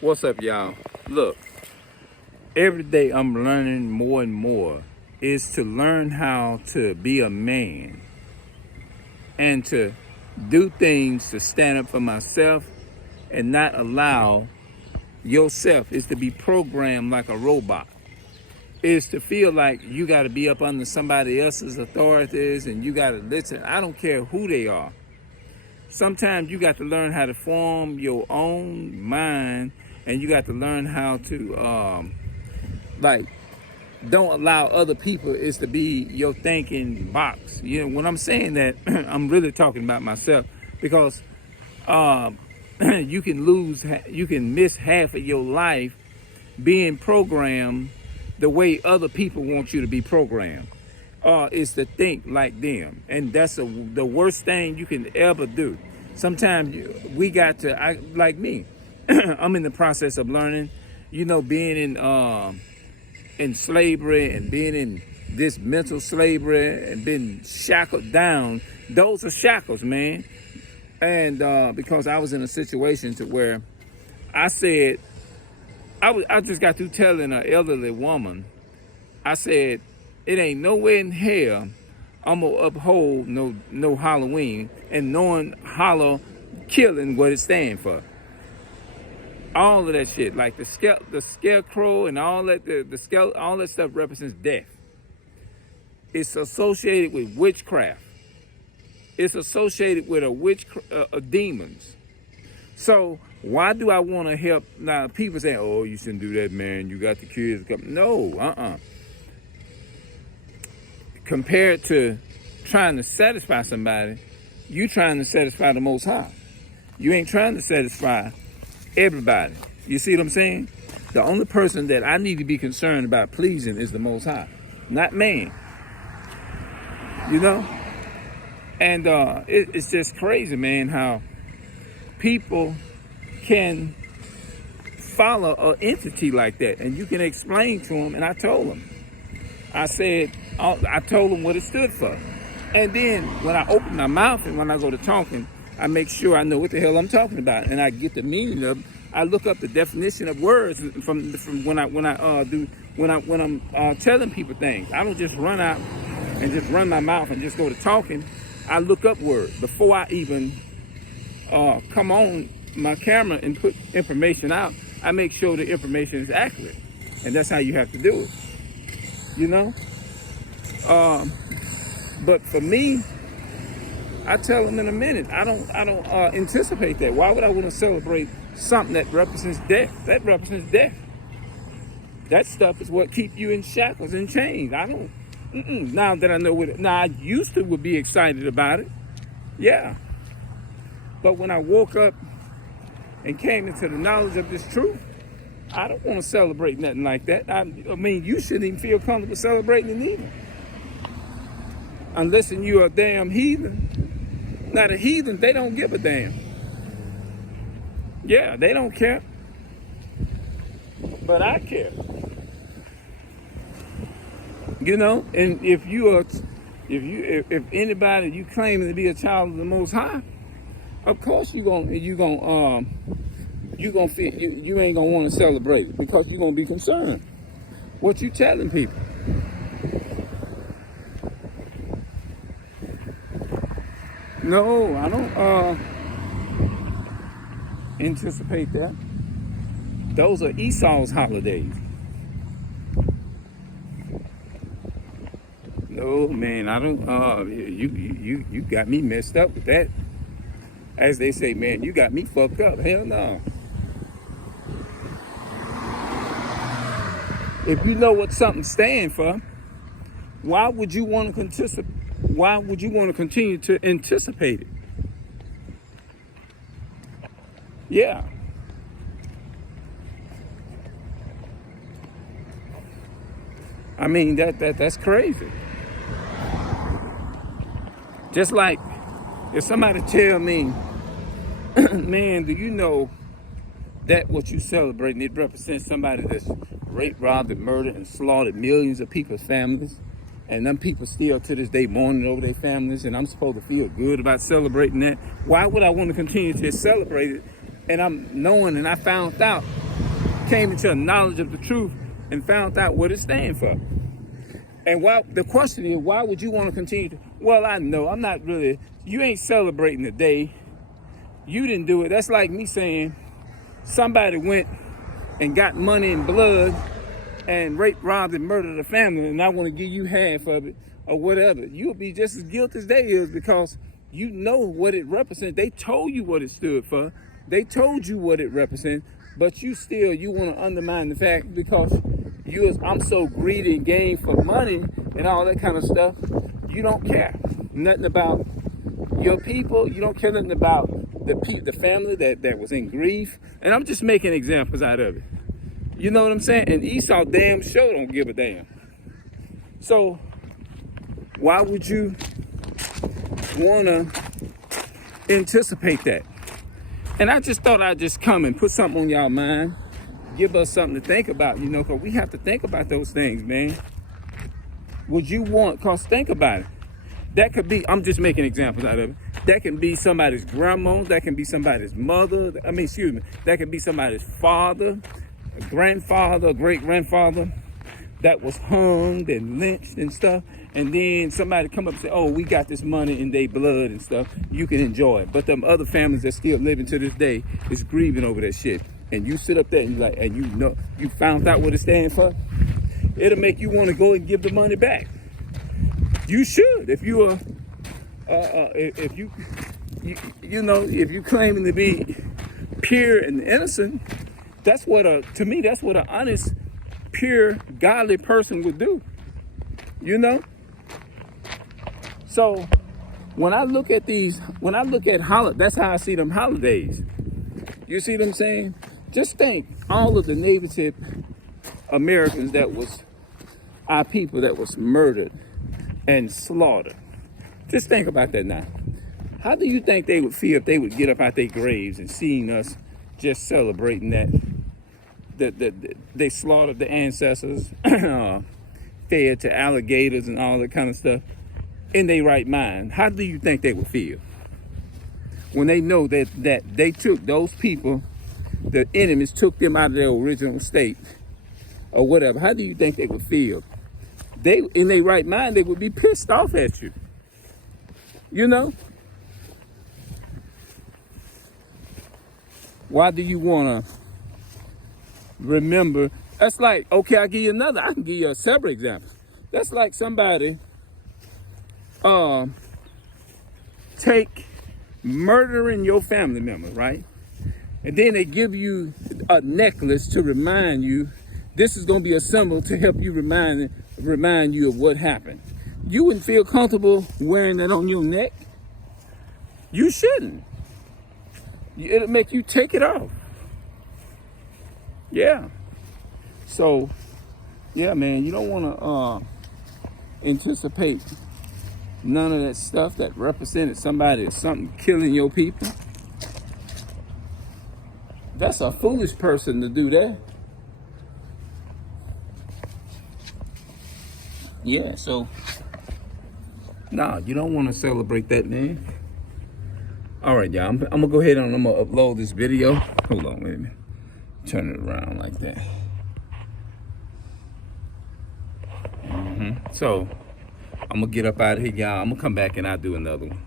What's up, y'all? Look, every day I'm learning more and more is to learn how to be a man and to do things to stand up for myself and not allow yourself is to be programmed like a robot. Is to feel like you got to be up under somebody else's authorities and you got to listen. I don't care who they are. Sometimes you got to learn how to form your own mind, and you got to learn how to don't allow other people is to be your thinking box. You know, when I'm saying that, I'm really talking about myself, because you can miss half of your life being programmed the way other people want you to be programmed. Is to think like them, and that's the worst thing you can ever do. Sometimes we got to, like me, I'm in the process of learning, being in slavery and being in this mental slavery and being shackled down. Those are shackles, man. And because I was in a situation to where I said, I just got through telling an elderly woman, I said, it ain't nowhere in hell I'm gonna uphold no Halloween, and knowing killing what it stands for. All of that shit, like the scarecrow and all that, all that stuff represents death. It's associated with witchcraft. It's associated with demons. So why do I want to help? Now people say, "Oh, you shouldn't do that, man. You got the kids coming." No, Compared to trying to satisfy somebody, you trying to satisfy the Most High. You ain't trying to satisfy everybody. You see what I'm saying? The only person that I need to be concerned about pleasing is the Most High, not man. And it's just crazy, man, how people can follow an entity like that, and you can explain to them. And I told them, I told them what it stood for. And then when I open my mouth and when I go to talking, I make sure I know what the hell I'm talking about, and I get the meaning of. I look up the definition of words from when I'm telling people things. I don't just run out and just run my mouth and just go to talking. I look up words before I even come on my camera and put information out. I make sure the information is accurate, and that's how you have to do it. But for me, I tell them in a minute, I don't anticipate that. Why would I want to celebrate something that represents death? That represents death. That stuff is what keep you in shackles and chains. I don't. Now that I know what I used to would be excited about it. Yeah. But when I woke up and came into the knowledge of this truth, I don't want to celebrate nothing like that. I mean, you shouldn't even feel comfortable celebrating it either. Unless you're a damn heathen. Now, the heathen, they don't give a damn. Yeah, they don't care. But I care. And if anybody, you claiming to be a child of the Most High, of course you ain't gonna want to celebrate it, because you're gonna be concerned. What you telling people? No, I don't anticipate that. Those are Esau's holidays. No, man, I don't. You got me messed up with that. As they say, man, you got me fucked up. Hell no. If you know what something stands for, why would you want to anticipate? Why would you want to continue to anticipate it? Yeah. I mean, that's crazy. Just like if somebody tell me, man, do you know that what you celebrating, it represents somebody that's raped, robbed, and murdered and slaughtered millions of people's families, and them people still to this day mourning over their families, and I'm supposed to feel good about celebrating that? Why would I want to continue to celebrate it? And I'm knowing, and I found out came into a knowledge of the truth and found out what it stands for. And why, the question is, why would you want to continue to, well, I know, I'm not really, you ain't celebrating the day. You didn't do it. That's like me saying somebody went and got money and blood and raped, robbed, and murdered a family, and I want to give you half of it or whatever. You'll be just as guilty as they is, because you know what it represents. They told you what it stood for. They told you what it represents, but you want to undermine the fact because I'm so greedy and game for money and all that kind of stuff. You don't care nothing about your people. You don't care nothing about the family that was in grief. And I'm just making examples out of it. You know what I'm saying? And Esau damn sure don't give a damn. So why would you want to anticipate that? And I just thought I'd just come and put something on y'all mind, give us something to think about, you know, because we have to think about those things, man. Would you want, because think about it. That could be, I'm just making examples out of it. That can be somebody's grandma, that can be somebody's mother, that can be somebody's father, a grandfather, a great-grandfather that was hung and lynched and stuff. And then somebody come up and say, oh, we got this money in their blood and stuff. You can enjoy it. But them other families that still living to this day is grieving over that shit. And you sit up there and you know, you found out what it stands for. It'll make you want to go and give the money back. You should, if you are, if you claiming to be pure and innocent. That's what to me, that's what an honest, pure, godly person would do. You know? So when I look at holidays, that's how I see them holidays. You see what I'm saying? Just think, all of the Native Americans that was our people that was murdered and slaughtered. Just think about that now. How do you think they would feel if they would get up out their graves and seeing us just celebrating that they slaughtered the ancestors, fed to alligators and all that kind of stuff in their right mind? How do you think they would feel when they know that they took those people, the enemies took them out of their original state or whatever? How do you think they would feel? They, in their right mind, they would be pissed off at you. You know? Why do you want to remember? That's like, okay, I can give you several examples. That's like somebody take murdering your family member, right? And then they give you a necklace to remind you. This is going to be a symbol to help you remind you of what happened. You wouldn't feel comfortable wearing that on your neck. You shouldn't. It'll make you take it off. Yeah. So, yeah, man, you don't want to anticipate none of that stuff that represented somebody or something killing your people. That's a foolish person to do that. Yeah, so, nah, you don't want to celebrate that, man. All right, y'all, I'm going to go ahead and I'm going to upload this video. Hold on, wait a minute. Turn it around like that. So, I'm going to get up out of here, y'all. I'm going to come back and I'll do another one.